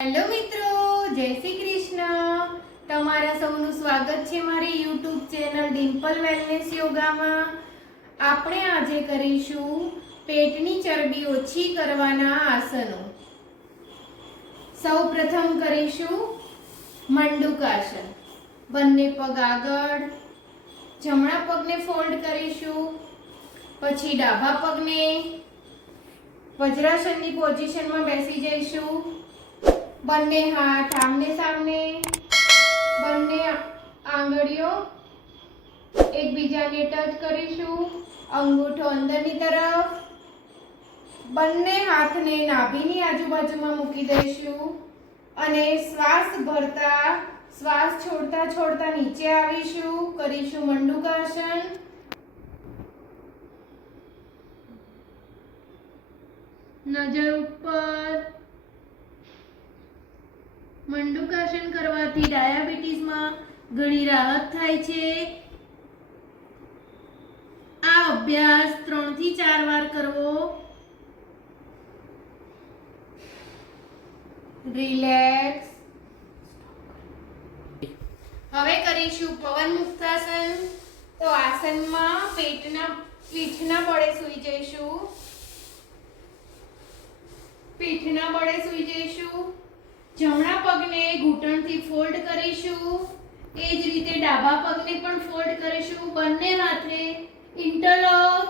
Hello મિત્રો, જય શ્રી કૃષ્ણ। તમારા સૌનું સ્વાગત છે મારી યુટ્યુબ ચેનલ ડિમ્પલ વેલનેસ યોગામાં। આપણે આજે કરીશું પેટની ચરબી ઓછી કરવાના આસનો। સૌપ્રથમ કરીશું મંડુકાસન। બંને પગ આગળ, જમણા પગને ફોલ્ડ કરીશું, પછી ડાબા પગને વજ્રાસનની પોઝિશનમાં બેસી જઈશું। બંને हाथ आमने सामने, બંને આંગળીઓ એકબીજાને ટચ કરીશું, અંગૂઠો અંદરની તરફ। બંને હાથને નાભીની આજુબાજુમાં મૂકી દઈશું અને શ્વાસ ભરતા શ્વાસ છોડતા છોડતા નીચે આવીશું। કરીશું મંડુકાસન। નજર ઉપર। મંડુકાસન કરવાથી ડાયાબિટીસમાં ઘણી રાહત થાય છે। આ અભ્યાસ 3 થી 4 વાર કરવો। રિલેક્સ। હવે કરીશું પવન મુક્તાસન। તો આસનમાં પીઠના બળે સૂઈ જઈશું। પીઠના બળે સૂઈ જઈશું। જમણા પગને ઘૂંટણથી ફોલ્ડ કરીશું, એ જ રીતે ડાબા પગને પણ ફોલ્ડ કરીશું। બંને હાથે ઇન્ટરલોક,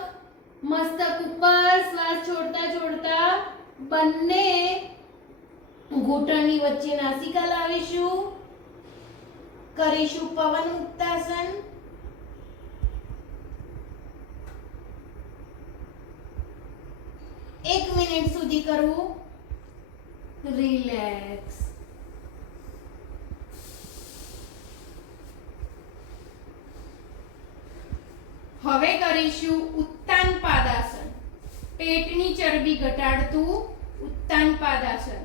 મસ્તક ઉપર શ્વાસ છોડતા છોડતા બંને ઘૂંટણની વચ્ચે નાસિકા લાવીશું। કરીશું પવન મુક્તાસન। એક મિનિટ સુધી કરવું। રિલેક્સ। હવે કરીશું ઉત્તાન પાદાસન। પેટની ચરબી ઘટાડતું ઉત્તાન પાદાસન।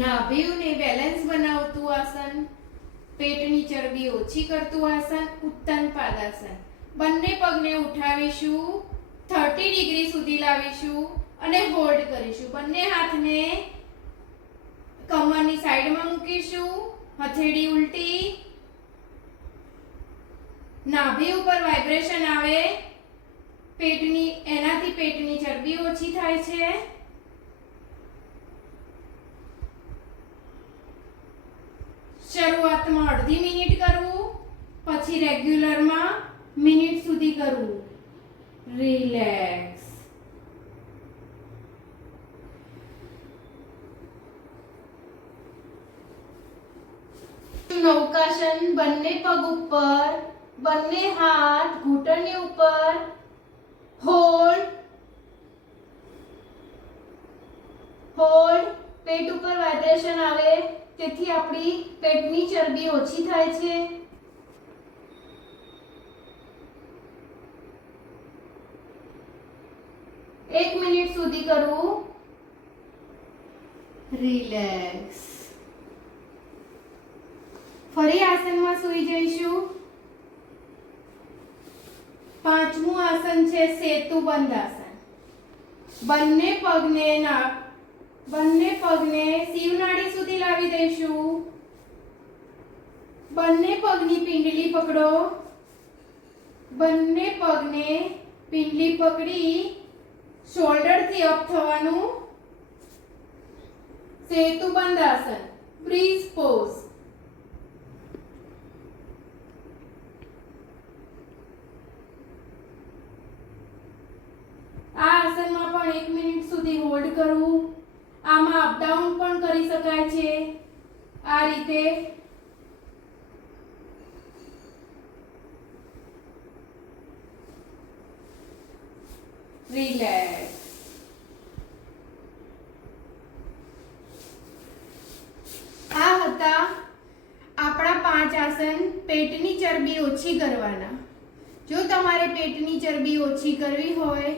નાભિને બેલેન્સ બનાવતું આસન, પેટની ચરબી ઓછી કરતું આસન ઉત્તાન પાદાસન। બંને પગને ઉઠાવીશું, 30 ડિગ્રી સુધી લાવીશું અને હોલ્ડ કરીશું। બંને હાથને કમરની સાઈડમાં મૂકીશું, હથેળી ઉલટી, નાભી ઉપર વાઇબ્રેશન આવે, એનાથી પેટની ચરબી ઓછી થાય છે। શરૂઆતમાં અડધી મિનિટ કરવું, પછી રેગ્યુલરમાં મિનિટ સુધી કરવું। રિલેક્સ। નૌકાસન। બંને પગ ઉપર, બંને હાથ ઘૂંટણની ઉપર, હોલ્ડ હોલ્ડ। પેટ ઉપર વાઇબ્રેશન આવે તેથી આપણી પેટની ચરબી ઓછી થાય છે। એક મિનિટ સુધી કરવું। રિલેક્સ। ફરી આસનમાં સૂઈ જઈશું। પાંચમું આસન છે સેતુબંધ આસન। બંને પગને શિવનાડી સુધી લાવી દઈશું। બંને પગની પિંડલી પકડો। બંને પગને પિંડલી પકડી શોલ્ડરથી અપ થવાનું। સેતુબંધ આસન, બ્રીઝ પોઝ। આ આસનમાં પણ 1 મિનિટ સુધી હોલ્ડ કરવું। આમાં અપ ડાઉન પણ કરી શકાય છે। આ રીતે રિલેક્સ। આ હતા આપણા 5 આસન પેટની ચરબી ઓછી કરવાના। જો તમારે પેટની ચરબી ઓછી કરવી હોય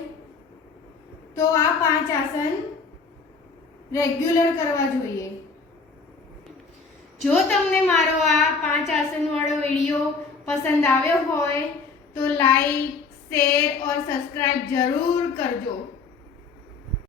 તો આ 5 આસન રેગ્યુલર કરવા જોઈએ। જો તમને મારો આ 5 આસન વાળો વિડિયો પસંદ આવ્યો હોય તો લાઈક, શેર और सब्सक्राइब जरूर करजो।